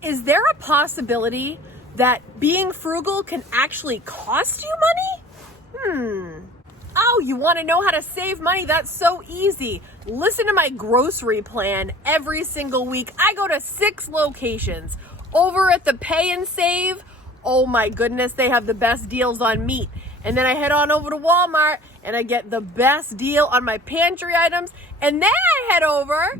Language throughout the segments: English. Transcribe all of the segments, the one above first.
Is there a possibility that being frugal can actually cost you money? Oh, you want to know how to save money? That's so easy. Listen to my grocery plan every single week. I go to 6 locations. Over at the Pay and Save, oh my goodness, they have the best deals on meat. And then I head on over to Walmart and I get the best deal on my pantry items. And then I head over.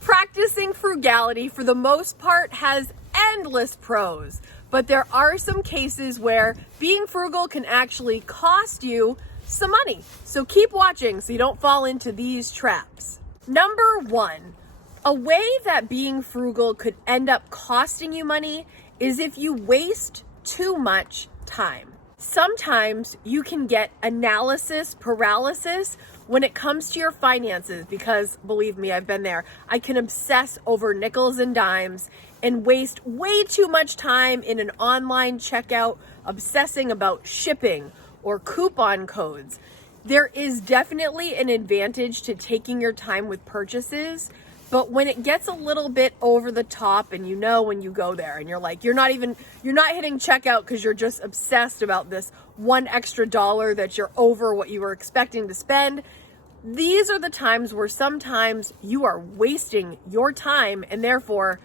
Practicing frugality, for the most part, has endless pros, but there are some cases where being frugal can actually cost you some money. So keep watching so you don't fall into these traps. Number 1, a way that being frugal could end up costing you money is if you waste too much time. Sometimes you can get analysis paralysis when it comes to your finances because, believe me, I've been there. I can obsess over nickels and dimes and waste way too much time in an online checkout obsessing about shipping or coupon codes. There is definitely an advantage to taking your time with purchases, but when it gets a little bit over the top and you know when you go there and you're like, you're not hitting checkout because you're just obsessed about this $1 extra that you're over what you were expecting to spend. These are the times where sometimes you are wasting your time and therefore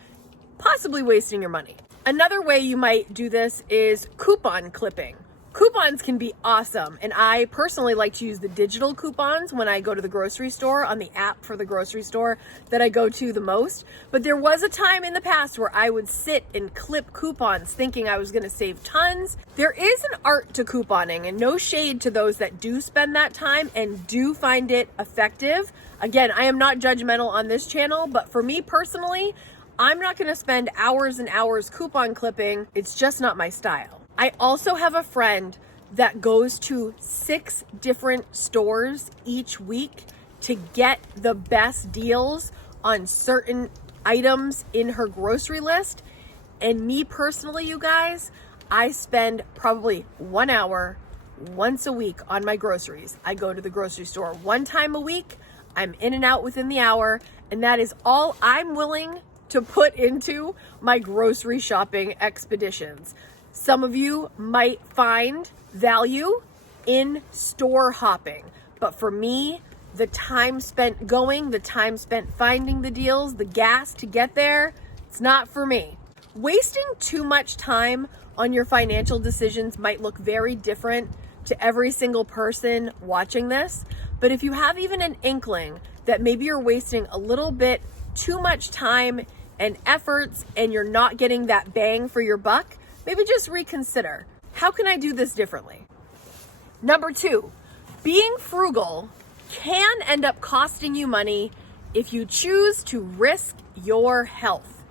possibly wasting your money. Another way you might do this is coupon clipping. Coupons can be awesome, and I personally like to use the digital coupons when I go to the grocery store on the app for the grocery store that I go to the most. But there was a time in the past where I would sit and clip coupons thinking I was going to save tons. There is an art to couponing, and no shade to those that do spend that time and do find it effective. Again, I am not judgmental on this channel, but for me personally, I'm not going to spend hours and hours coupon clipping. It's just not my style. I also have a friend that goes to 6 different stores each week to get the best deals on certain items in her grocery list. And me personally, you guys, I spend probably 1 hour once a week on my groceries. I go to the grocery store 1 time a week. I'm in and out within the hour, and that is all I'm willing to put into my grocery shopping expeditions. Some of you might find value in store hopping, but for me, the time spent going, the time spent finding the deals, the gas to get there, it's not for me. Wasting too much time on your financial decisions might look very different to every single person watching this, but if you have even an inkling that maybe you're wasting a little bit too much time and efforts and you're not getting that bang for your buck, maybe just reconsider. How can I do this differently? Number 2, being frugal can end up costing you money if you choose to risk your health.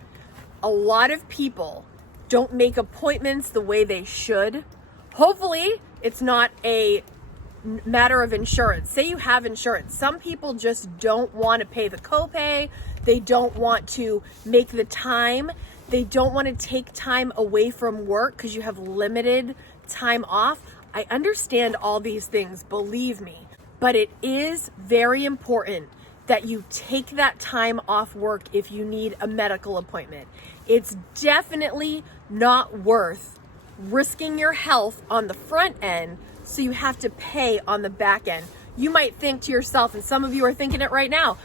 A lot of people don't make appointments the way they should. Hopefully, it's not a matter of insurance. Say you have insurance. Some people just don't want to pay the copay. They don't want to make the time. They don't want to take time away from work because you have limited time off. I understand all these things, believe me, but it is very important that you take that time off work if you need a medical appointment. It's definitely not worth risking your health on the front end so you have to pay on the back end. You might think to yourself, and some of you are thinking it right now,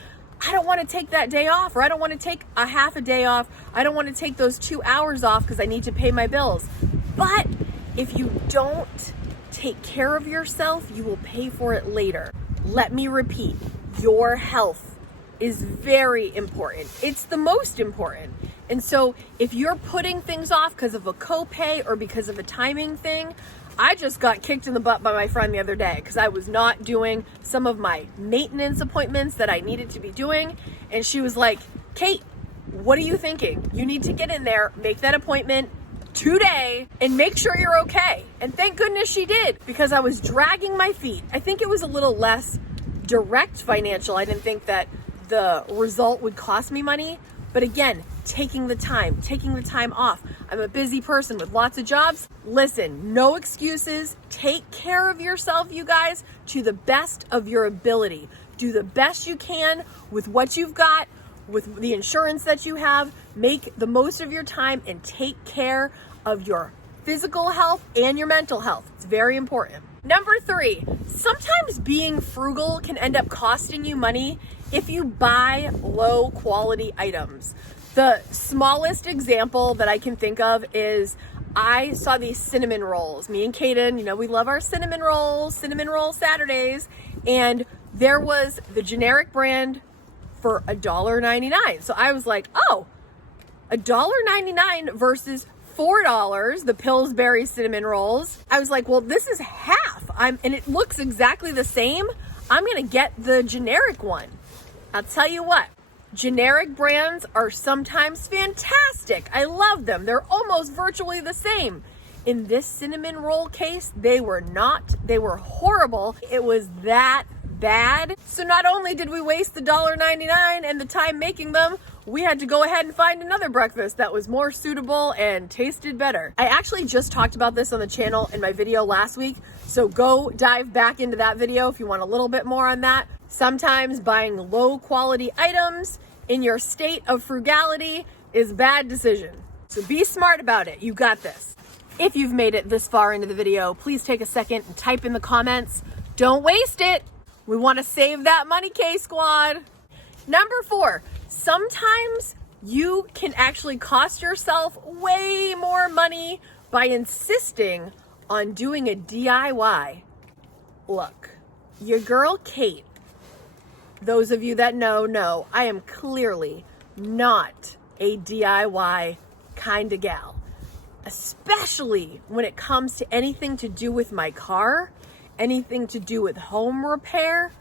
I don't want to take that day off, or I don't want to take a half a day off. I don't want to take those 2 hours off because I need to pay my bills. But if you don't take care of yourself, you will pay for it later. Let me repeat, your health is very important. It's the most important. And so if you're putting things off because of a copay or because of a timing thing, I just got kicked in the butt by my friend the other day because I was not doing some of my maintenance appointments that I needed to be doing. And she was like, Kate, what are you thinking? You need to get in there, make that appointment today, and make sure you're okay. And thank goodness she did, because I was dragging my feet. I think it was a little less direct financial. I didn't think that the result would cost me money. But again, taking the time off. I'm a busy person with lots of jobs. Listen, no excuses. Take care of yourself, you guys, to the best of your ability. Do the best you can with what you've got, with the insurance that you have. Make the most of your time and take care of your physical health and your mental health. It's very important. Number 3, sometimes being frugal can end up costing you money if you buy low quality items. The smallest example that I can think of is I saw these cinnamon rolls. Me and Kaden, we love our cinnamon rolls, cinnamon roll Saturdays. And there was the generic brand for $1.99. So I was like, oh, $1.99 versus $4, the Pillsbury cinnamon rolls. I was like, well, this is half. And it looks exactly the same. I'm gonna get the generic one. I'll tell you what, generic brands are sometimes fantastic. I love them. They're almost virtually the same. In this cinnamon roll case, they were not. They were horrible. It was that bad. So not only did we waste the $1.99 and the time making them, we had to go ahead and find another breakfast that was more suitable and tasted better. I actually just talked about this on the channel in my video last week, so go dive back into that video if you want a little bit more on that. Sometimes buying low quality items in your state of frugality is a bad decision. So be smart about it. You got this. If you've made it this far into the video, please take a second and type in the comments. Don't waste it. We want to save that money, K-Squad. Number 4, sometimes you can actually cost yourself way more money by insisting on doing a DIY. Look, your girl Kate, those of you that know, I am clearly not a DIY kind of gal, especially when it comes to anything to do with my car, anything to do with home repair.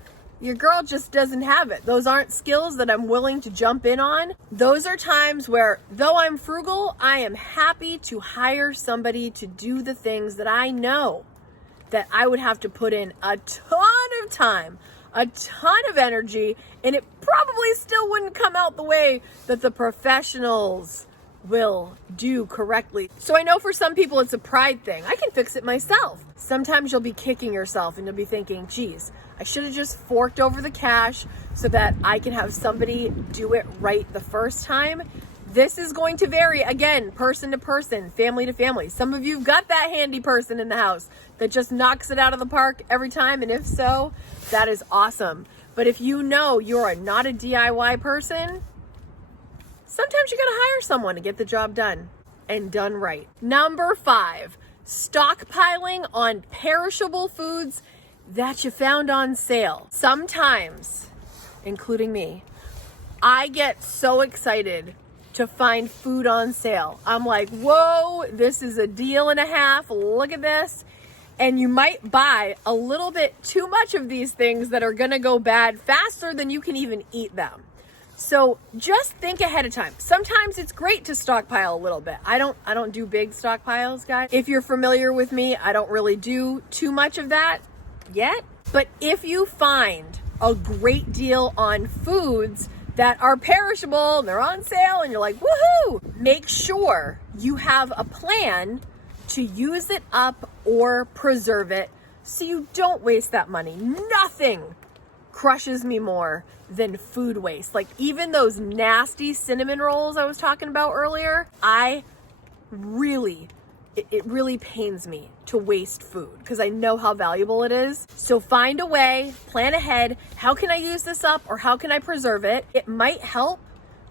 Your girl just doesn't have it. Those aren't skills that I'm willing to jump in on. Those are times where, though I'm frugal, I am happy to hire somebody to do the things that I know that I would have to put in a ton of time, a ton of energy, and it probably still wouldn't come out the way that the professionals will do correctly. So I know for some people it's a pride thing. I can fix it myself. Sometimes you'll be kicking yourself and you'll be thinking, geez, I should have just forked over the cash so that I can have somebody do it right the first time. This is going to vary, again, person to person, family to family. Some of you've got that handy person in the house that just knocks it out of the park every time, and if so, that is awesome. But if you know you're not a DIY person, sometimes you gotta hire someone to get the job done and done right. Number 5, stockpiling on perishable foods that you found on sale. Sometimes, including me, I get so excited to find food on sale. I'm like, whoa, this is a deal and a half. Look at this. And you might buy a little bit too much of these things that are gonna go bad faster than you can even eat them. So just think ahead of time. Sometimes it's great to stockpile a little bit. I don't do big stockpiles, guys. If you're familiar with me, I don't really do too much of that yet. But if you find a great deal on foods that are perishable and they're on sale and you're like, woohoo, make sure you have a plan to use it up or preserve it so you don't waste that money. Nothing crushes me more than food waste. Like even those nasty cinnamon rolls I was talking about earlier, it really pains me to waste food because I know how valuable it is. So find a way, plan ahead. How can I use this up or how can I preserve it? It might help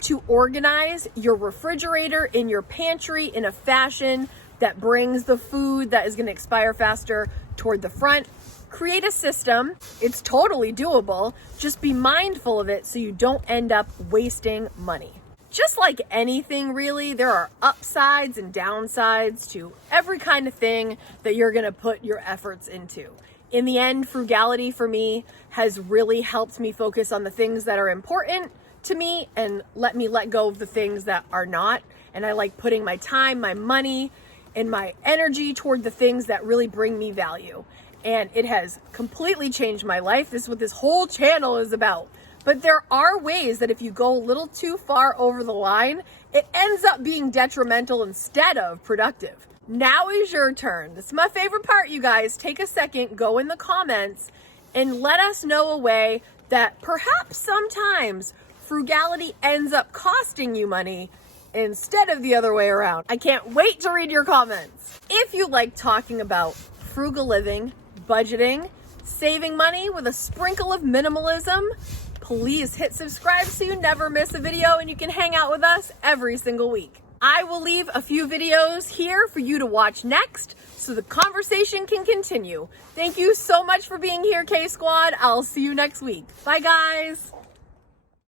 to organize your refrigerator in your pantry in a fashion that brings the food that is going to expire faster toward the front. Create a system. It's totally doable. Just be mindful of it so you don't end up wasting money. Just like anything really, there are upsides and downsides to every kind of thing that you're going to put your efforts into. In the end, frugality for me has really helped me focus on the things that are important to me and let me let go of the things that are not. And I like putting my time, my money, and my energy toward the things that really bring me value. And it has completely changed my life. This is what this whole channel is about. But there are ways that if you go a little too far over the line, it ends up being detrimental instead of productive. Now is your turn. This is my favorite part, you guys. Take a second, go in the comments, and let us know a way that perhaps sometimes frugality ends up costing you money instead of the other way around. I can't wait to read your comments. If you like talking about frugal living, budgeting, saving money with a sprinkle of minimalism, please hit subscribe so you never miss a video and you can hang out with us every single week. I will leave a few videos here for you to watch next so the conversation can continue. Thank you so much for being here, K Squad. I'll see you next week. Bye, guys.